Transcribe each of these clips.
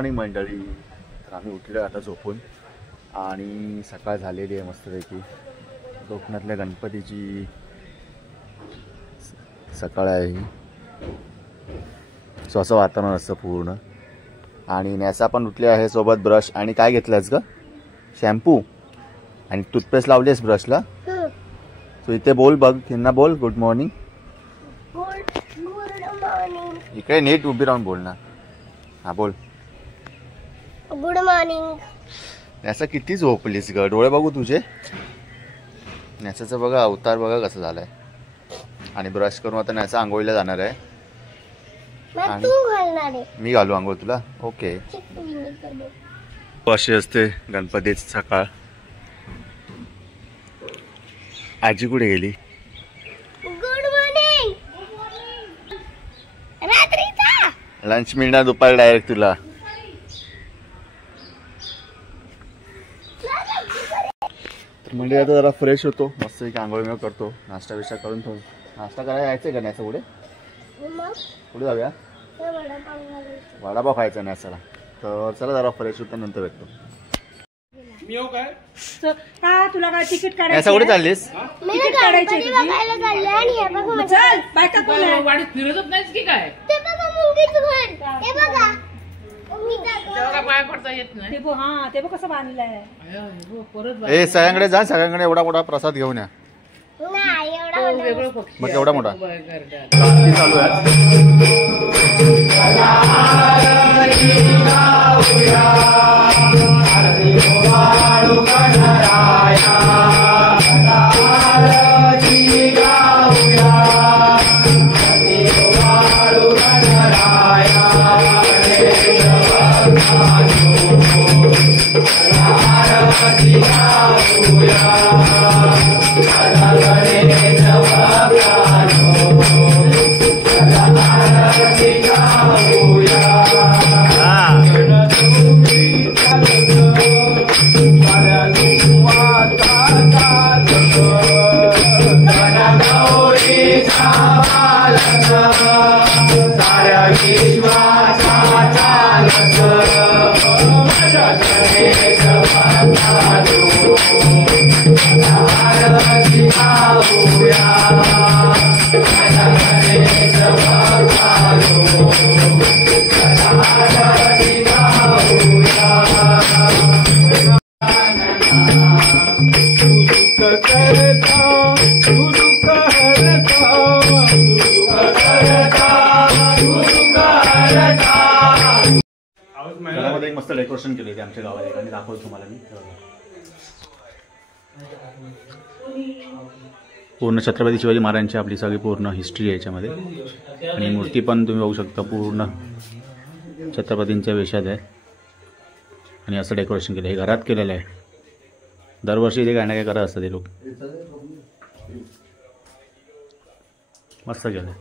Morning मंडळी. तर आम्ही उठलो आता झोपून आणि सकाळ झालेली आहे मस्तपैकी. कोकणातल्या गणपतीची सकाळ आहे ही. सो असं वातावरण असतं पूर्ण. आणि नॅसा पण उठली आहे सोबत ब्रश. आणि काय घेतलंस ग? शॅम्पू आणि टूथपेस्ट लावलीस ब्रशला. सो इथे बोल बघ, त्यांना बोल गुड मॉर्निंग. इकडे नीट उभी राहून बोल ना. हा बोल गुड मॉर्निंग. नॅसा किती झोपलीस ग? डोळे बघू तुझे. नॅसाचं बघा अवतार बघा कसं झालंय. आणि ब्रश करून आता नॅसा आंघोळीला जाणार आहे. मी घालू आंघोळ तुला? ओके. अशी असते गणपतीची सकाळ. आजी कुठे गेली? Good morning. रात्रीचा लंच मिळणार दुपारी डायरेक्ट तुला. तर म्हणजे आता जरा फ्रेश होतो मस्त एक आंघोळ मिळ करतो. नाश्ता बिष्टा करून थोडं नाश्ता करायला यायचं का नॅसा? पुढे पुढे जाऊया. वडापाव खायचा नॅसाला. तर चला जरा फ्रेश होतो नंतर भेटतो. मी येऊ काय? का तुला काय तिकीट काढायचं? नॅसा कुठे चाललीस? तिकीट काढायचं चल बायका कोण आहे? वाडीत फिरतच नाहीस की काय? ते बघा मुंगीचं घर. ते बघा त्याला पाय पडता येत नाही. ते बघ कसं बांधलंय. परत ए सगळ्यांकडे जा, सगळ्यांकडे एवढा मोठा प्रसाद घेऊन या. नाही एवढा वेगळं पक्षी मग एवढा मोठा आहे. चालू आहे. घरामध्ये एक मस्त डेकोरेशन केले ते आमच्या गावाला आणि दाखवतो तुम्हाला मी. पूर्ण छत्रपती शिवाजी महाराजांची आपली सगळी पूर्ण हिस्ट्री आहे याच्यामध्ये. आणि मूर्ती पण तुम्ही बघू शकता पूर्ण छत्रपतींच्या वेशात आहे. आणि असं डेकोरेशन केलं. हे घरात केलेलं आहे. दरवर्षी इथे काय ना काय करत असतात ते लोक. मस्त केलं.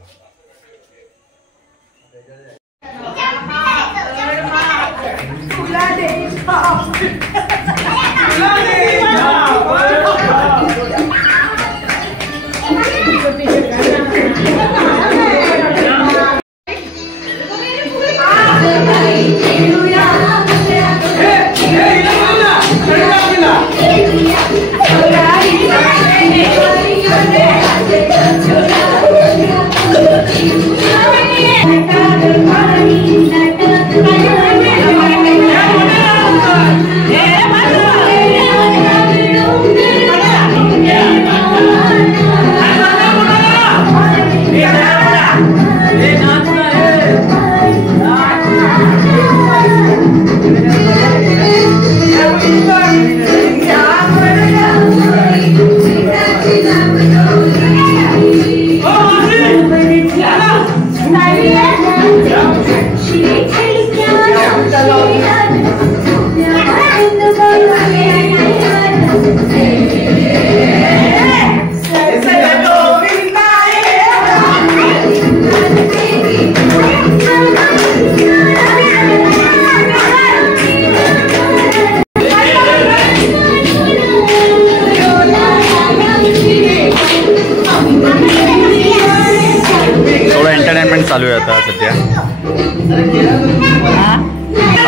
चालू आहे आता सध्या.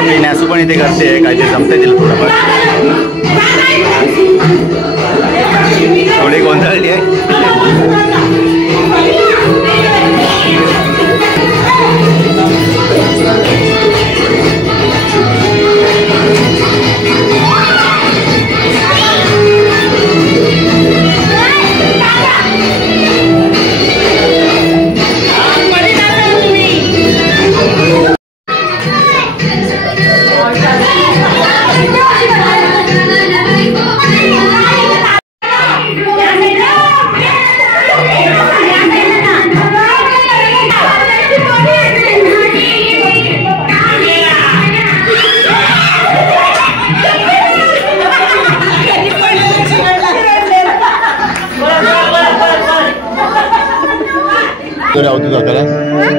आपली नॅसू पण इथे करते काय ते जमते तिला थोडंफार थोडी गोंधळली आहे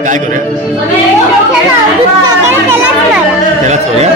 काय करूया त्यालाच करूया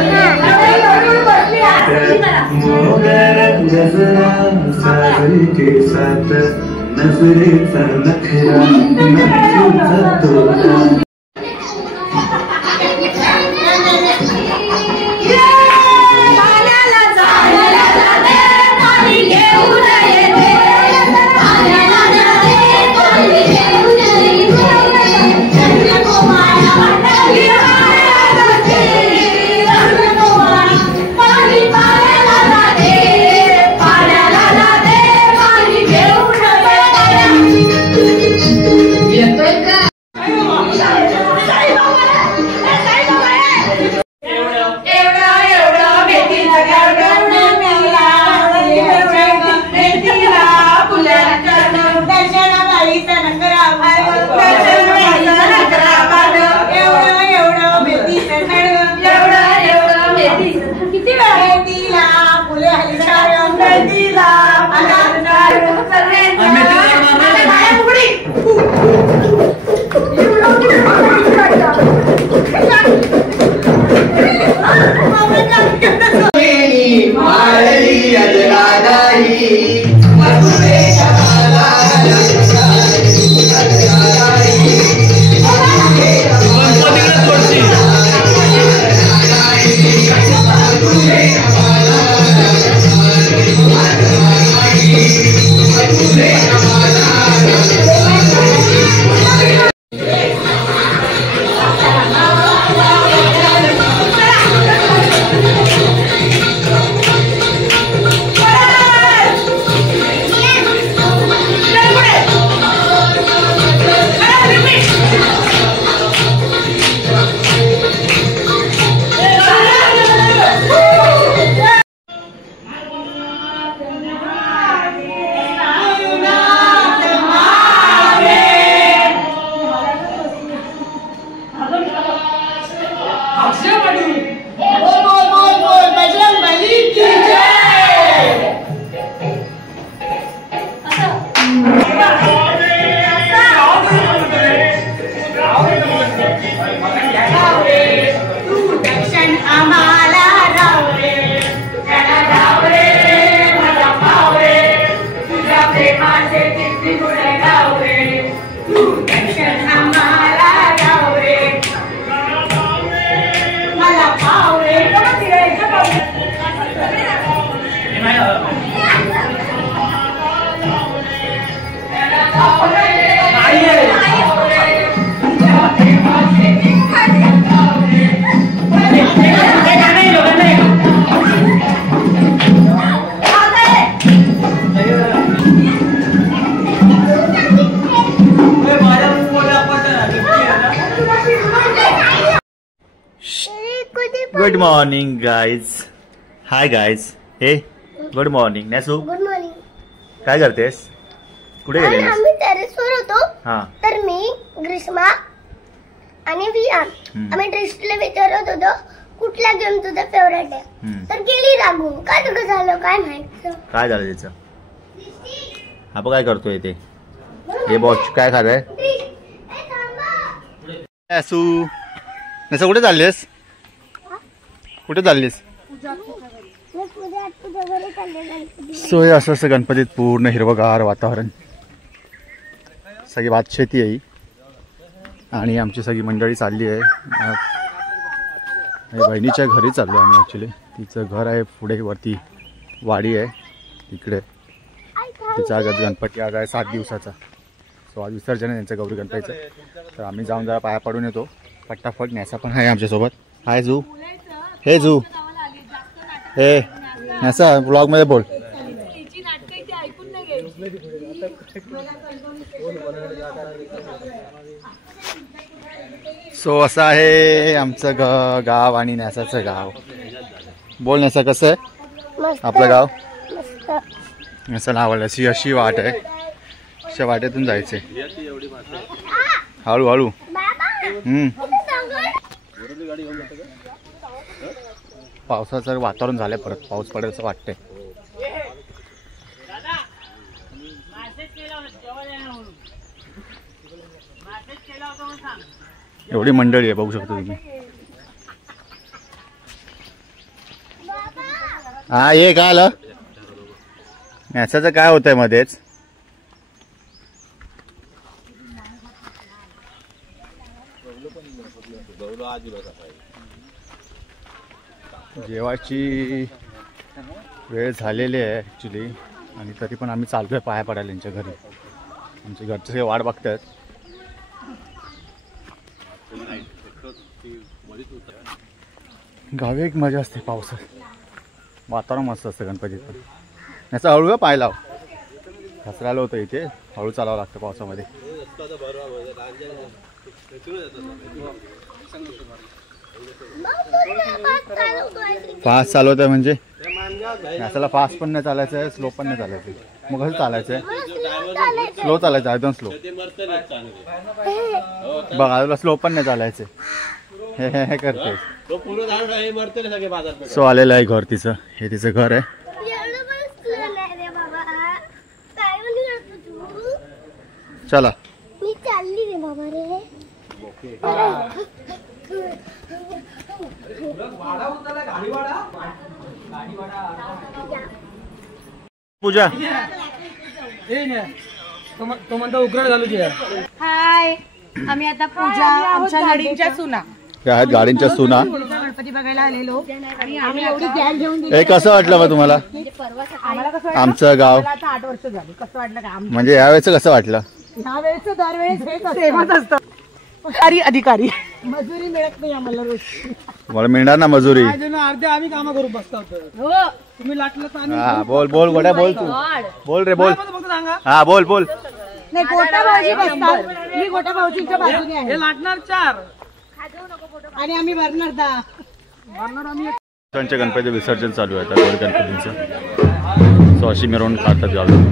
good morning guys. Hi guys. Hey good morning. नॅसू गुड मॉर्निंग. काय करतेस? कुठे गेलेस? आम्ही टेरेसवर होतो. हा तर मी ग्रीष्मा आणि वियान आम्ही दृष्टीला विचारत होतो कुठला गेम तुझा फेवरेट आहे. तर गेली रागू. काय तुझं झालं काय माहित. काय झालं त्याचं? हा बघ काय करतोय ते. हे बॉच काय खाताय? नॅसू नॅसू कुठे चाललीस? कुठे चाललीस? सो हे असं गणपतीत पूर्ण हिरवगार वातावरण. सगळी भातशेती आहे आणि आमची सगळी मंडळी चालली आहे. बहिणीच्या घरी चाललो आम्ही ॲक्च्युली. तिचं घर आहे पुढे वरती वाडी आहे तिकडे. तिचा आज गणपती आज आहे 7 दिवसाचा. सो आज विसर्जन आहे त्यांचं गौरी गणपतीचं. तर आम्ही जाऊन जरा पाया पडून येतो पट्टाफट. न्यासा पण आहे आमच्यासोबत. हाय जू. हे जू. हे न्यासा ब्लॉगमध्ये बोल. सो असं आहे आमचं गाव आणि न्यासाचं गाव. बोल न्यासा कसं आहे आपलं गाव? असं नावाला अशी वाट आहे. अशा वाटेतून जायचे हळूहळू. पावसाचं वातावरण झालंय परत पाऊस पडेल असं वाटतंय. एवढी मंडळी आहे बघू शकतो तुम्ही. हा ये काय आलं न्यासाचं काय होतंय मध्येच? जेवायची वेळ झालेली आहे ॲक्च्युली आणि तरी पण आम्ही चालतोय पाया पडायला यांच्या घरी. आमचे घरचे सगळे वाट बघतात. गावी एक मजा असते पावसात. वातावरण मस्त असतं गणपतीत पण. याचा हळू का पाय लाव. घसरायला होतं इथे. हळू चालावं लागतं पावसामध्ये. फास्ट चालवतोय म्हणजे याला फास्ट पण नाही चालायचं आहे स्लो पण नाही चालायचं. मग कसं चालायचं आहे? स्लो चालायचं एकदम स्लो. बघ आजूला स्लो पण नाही चालायचं. हे करते. सो आलेलं आहे घर तिचं. हे तिचं घर आहे. चला मी चालली रे बाबा रे. पूजा तो म्हणतो उकरड घालू दे. हाय आम्ही आता पूजा आमच्या गाडींच्या सुना त्या आहेत गाडींच्या सुना. गणपती बघायला आलेलो आणि आम्ही एवढी गॅस घेऊन हे कसं वाटलं मग तुम्हाला आम्हाला कसं आमचं गाव? आता 8 वर्ष झाली. कसं वाटलं का? म्हणजे यावेळेचं कसं वाटलं? ह्या वेळेचं दरवेळेस सेमच असतं. अधिकारी मजुरी मिळत नाही आम्हाला रोज. मला मिळणार ना मजुरी? अर्धे आम्ही कामं करू बसतो. तुम्ही लाटलं तर आम्ही. हा बोल बोल गोट्या बोल. तू बोल रे बोल. फक्त सांगा. हा बोल बोल. नाही गोटा भाऊजी बसतात. मी गोटा भाऊजींच्या बाजूने आहे हे लाटणार 4 आणि आम्ही भरणार 10. त्यांच्या गणपती विसर्जन चालू आहे. गौरी गणपतींचं. सो अशी मिरवणूक काढतात गावी.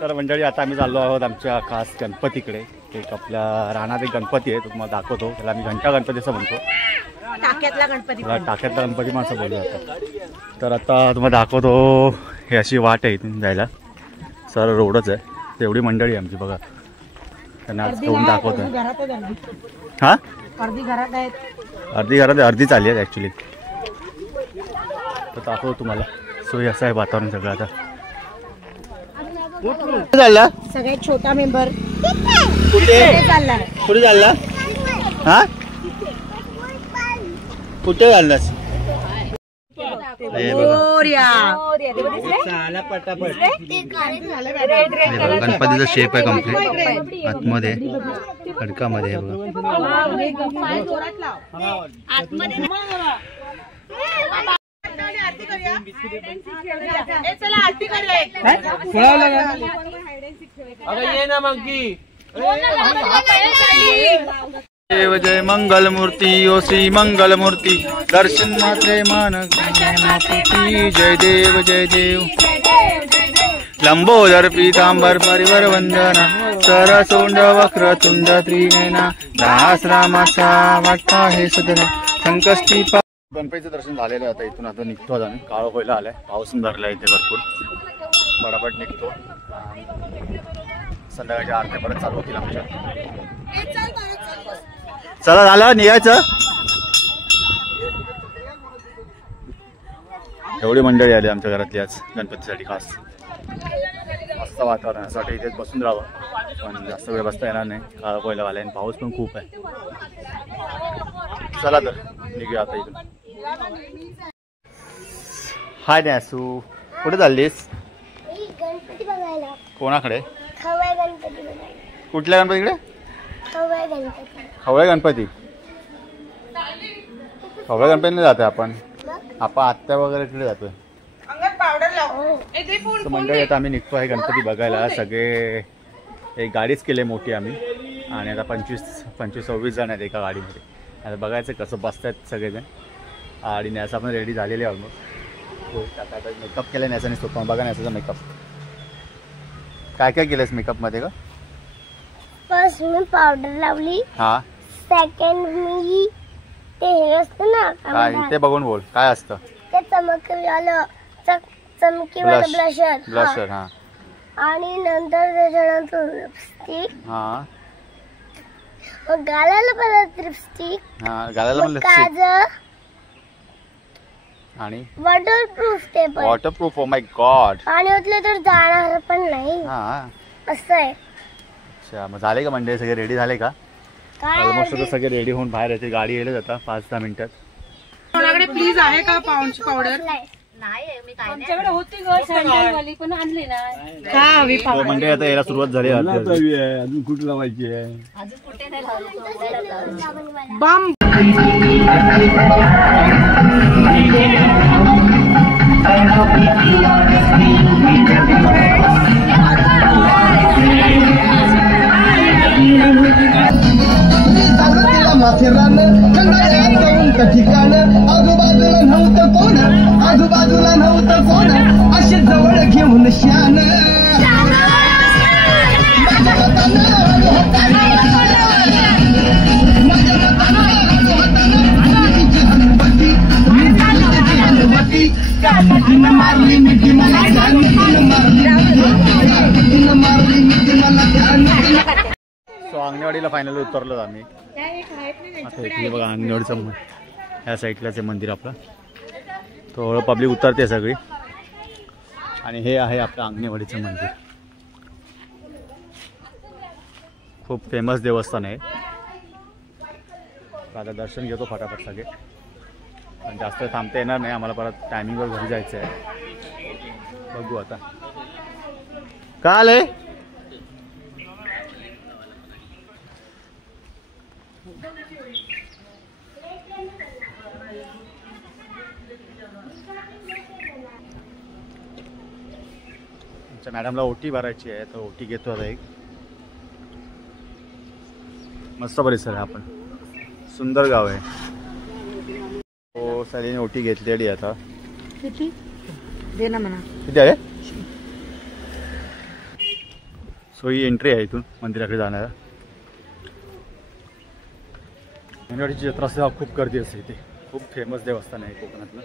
तर मंडळी आता आम्ही चाललो आहोत आमच्या खास गणपतीकडे. एक आपल्या रानात एक गणपती आहे तो तुम्हाला दाखवतो. त्याला आम्ही घंटा गणपती असं म्हणतो. टाक्यातला गणपती. टाक्यातला गणपती पण असं बोललो जातं. तर आता तुम्हाला दाखवतो. हे अशी वाट आहे इथून जायला. सरळ रोडच आहे. तेवढी मंडळी आहे आमची बघा. त्यांना आज घेऊन दाखवतो. हा अर्धी घरात आहेत. अर्धी घरात अर्धी चालली आहे ॲक्च्युली. तर दाखवतो तुम्हाला. सो हे असं आहे वातावरण सगळं. आता कुठे चालला? सगळ्यात छोटा मेंबर कुठे चाललाय. कुठे चालला? हा कुठे चाललास? गणपतीचा शेप आहे कम्प्लीट. आतमध्ये खडकामध्ये ये ना मग की देव जय मंगल मूर्ती ओ श्री मंगल मूर्ती दर्शन मात्रे मान जय देव जय देव. लंबोदर पीतांबर परिवर वंदना सरसोंड वक्र तुंड त्रिनयना दास रामाचा वाटता हे सदना संकष्टी. गणपतीचं दर्शन झालेलं आहे. आता इथून आता निघतो आम्ही. काळ व्हायला आलाय. पाऊस धरलाय इथे भरपूर. बडापट निघतो. संध्याकाळच्या आरत्या परत चालू होतील आमच्या. चला झालं निघायचं. एवढी मंडळी आली आमच्या घरातली आज गणपतीसाठी खास. मस्त वातावरण असं वाटतं इथेच बसून राहावं, पण जास्त वेळ बसता येणार नाही, काळा कोयला वाला आणि पाऊस पण खूप आहे. चला तर निघूया आता इथून. हाय नॅसू, कुठे चाललीस? गणपती बघायला. कोणाकडे? खवय गणपती बघायला. कुठल्या गणपतीकडे? खवय गणपती. खवळ्या गणपती. खवळ्या गणपतीने जातोय आपण आत्या वगैरे तिकडे जातोय. अंगात पावडर लाव. तर मंडळी आता आम्ही निघतो आहे गणपती बघायला. सगळे एक गाडीच केली मोठी आम्ही आणि आता 25-26 जण आहेत एका गाडीमध्ये. आता बघायचं कसं बसतात सगळेजण. आणि न्यासा पण रेडी झालेली आहे ऑलमोस्ट. आता मेकअप केला न्यासाने सोपा. बघा न्यासाचा मेकअप काय काय केलंस मेकअपमध्ये का? फर्स्ट मी पावडर लावली. हां. सेकंड मी ते हे असतं ना काय ते बघून बोल काय असतं ते चमकीवालं ब्लशर. ब्लशर. हां. आणि नंतर त्याच्यानंतर लिपस्टिक. हां. मग गालाला परत लिपस्टिक. हां गालाला पण लिपस्टिक काजळ आणि वॉटरप्रूफ ते पण. वॉटरप्रूफ. Oh my God. पाणी ओतलं तर जाणार पण नाही. हां. असं आहे. अच्छा मग झाले का मंडळी सगळे रेडी झाले का? ऑलमोस्ट आता सगळे रेडी होऊन बाहेर येते. गाडी येईल आता 5-10 मिनिटात. कोणाकडे प्लीज आहे का पाऊंडची पावडर? आमच्याकडे होती ग सँडल वाली पण आणली नाही. का हवी हो मंडळी आता यायला सुरुवात झाली. अजून कुठे लावायची आहे? अजून कुठे नाही लावलं. बाम. ठिकाण आजूबाजूला नव्हतं कोण असे जवळ घेऊन शान सो अंगणवाडीला फायनली उतरलो आम्ही. आता इथे बघा अंगणवाडीचं ह्या साईडलाच आहे मंदिर आपलं. थोडं पब्लिक उतरते सगळी. आणि हे आहे आपलं अंगणवाडीचं मंदिर. खूप फेमस देवस्थान आहे. आता दर्शन घेतो फटाफट सगळे. पण जास्त थांबता येणार नाही आम्हाला, परत टायमिंगवर घरी जायचं आहे. बघू आता का आलंय. मॅडमला ओटी भरायची आहे तर ओटी घेतो आता. एक मस्त परिसर आहे. आपण सुंदर गाव आहे. हो सगळ्यांनी ओटी घेतलेली आता. किती दे ना म्हणा. किती आहे? सो ही एंट्री आहे इथून मंदिराकडे जाणारा. अंगणवाडीची जत्रा असते खूप गर्दी असते इथे. खूप फेमस देवस्थान आहे कोकणातलं.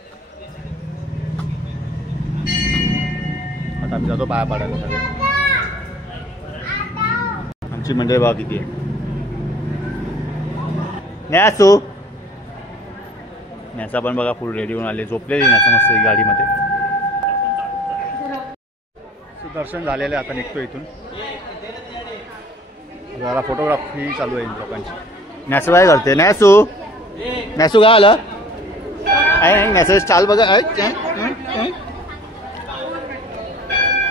आता आम्ही जातो पाया पाडायला सगळे. आमची मंडळी बघा किती आहे. न्यासू न्यासा पण बघा फुल रेडी होऊन आले. झोपलेली न्यासा मस्त गाडीमध्ये. दर्शन झालेलं आहे. आता निघतो इथून. जरा फोटोग्राफी चालू आहे लोकांची. न्यासू काय करते? न्यासू काय आलं? मेसेज चाल बघा.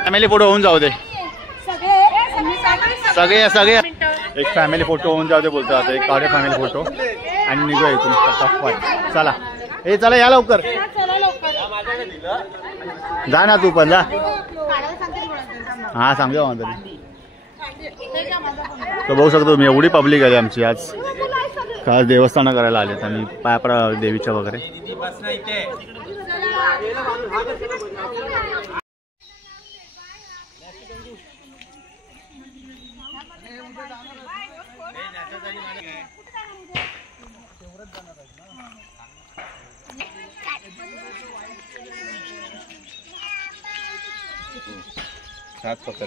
फॅमिली फोटो होऊन जाऊ दे. सगळे एक फॅमिली फोटो होऊन जाऊ दे बोलतो. आता एक काढे फॅमिली फोटो आणि निघूया इथून. चला हे चला या लवकर. जा ना तू पण जा. हां सांगतो मला तरी. तर बघू शकतो मी एवढी पब्लिक आली आमची आज. खास देवस्थानं करायला आलेत आम्ही पायापडा देवीच्या वगैरे. हात पकड.